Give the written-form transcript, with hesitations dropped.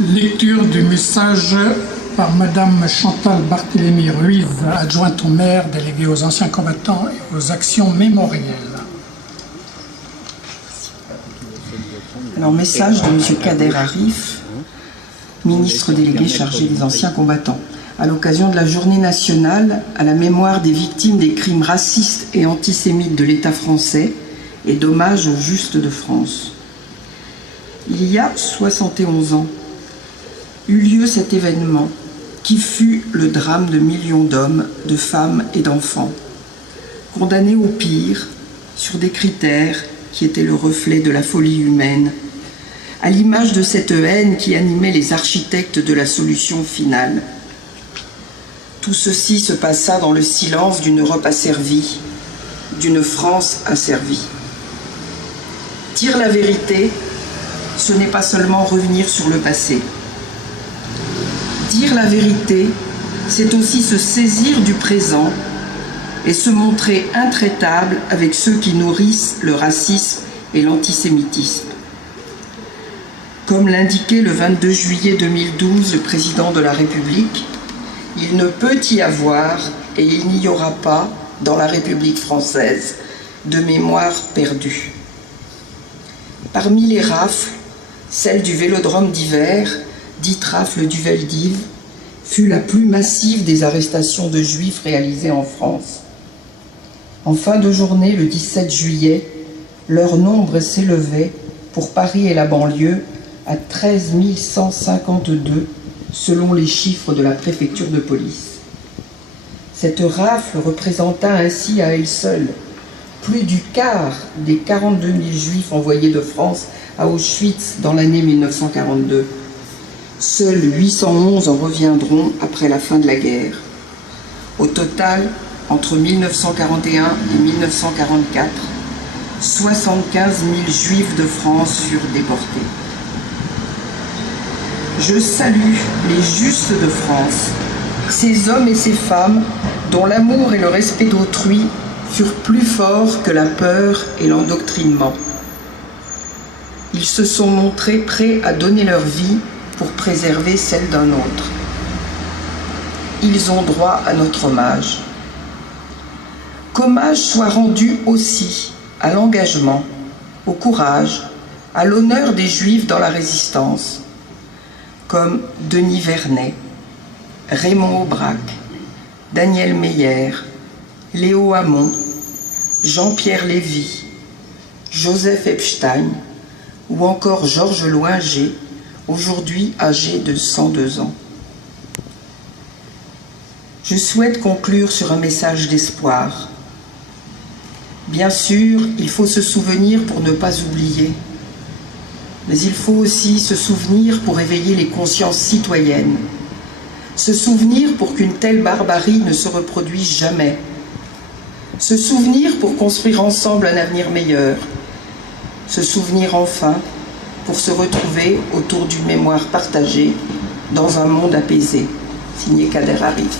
Lecture du message par Madame Chantal Barthélémy Ruiz, adjointe au maire, déléguée aux anciens combattants et aux actions mémorielles. Alors, message de M. Kader Arif, ministre délégué chargé des anciens combattants. À l'occasion de la journée nationale à la mémoire des victimes des crimes racistes et antisémites de l'État français et d'hommage aux Justes de France. Il y a 71 ans, eut lieu cet événement qui fut le drame de millions d'hommes, de femmes et d'enfants, condamnés au pire sur des critères qui étaient le reflet de la folie humaine, à l'image de cette haine qui animait les architectes de la solution finale. Tout ceci se passa dans le silence d'une Europe asservie, d'une France asservie. Dire la vérité, ce n'est pas seulement revenir sur le passé. Dire la vérité, c'est aussi se saisir du présent et se montrer intraitable avec ceux qui nourrissent le racisme et l'antisémitisme. Comme l'indiquait le 22 juillet 2012 le président de la République, il ne peut y avoir et il n'y aura pas dans la République française de mémoire perdue. Parmi les rafles, celle du Vélodrome d'hiver, dite rafle du Veldiv, fut la plus massive des arrestations de juifs réalisées en France. En fin de journée, le 17 juillet, leur nombre s'élevait, pour Paris et la banlieue, à 13 152, selon les chiffres de la préfecture de police. Cette rafle représenta ainsi à elle seule plus du quart des 42 000 juifs envoyés de France à Auschwitz dans l'année 1942. Seuls 811 en reviendront après la fin de la guerre. Au total, entre 1941 et 1944, 75 000 juifs de France furent déportés. Je salue les Justes de France, ces hommes et ces femmes dont l'amour et le respect d'autrui furent plus forts que la peur et l'endoctrinement. Ils se sont montrés prêts à donner leur vie pour préserver celle d'un autre. Ils ont droit à notre hommage. Qu'hommage soit rendu aussi à l'engagement, au courage, à l'honneur des Juifs dans la résistance, comme Denis Vernet, Raymond Aubrac, Daniel Meyer, Léo Hamon, Jean-Pierre Lévy, Joseph Epstein ou encore Georges Loinger, aujourd'hui âgé de 102 ans. Je souhaite conclure sur un message d'espoir. Bien sûr, il faut se souvenir pour ne pas oublier, mais il faut aussi se souvenir pour éveiller les consciences citoyennes, se souvenir pour qu'une telle barbarie ne se reproduise jamais, se souvenir pour construire ensemble un avenir meilleur, se souvenir enfin pour se retrouver autour d'une mémoire partagée dans un monde apaisé. Signé Kader Arif.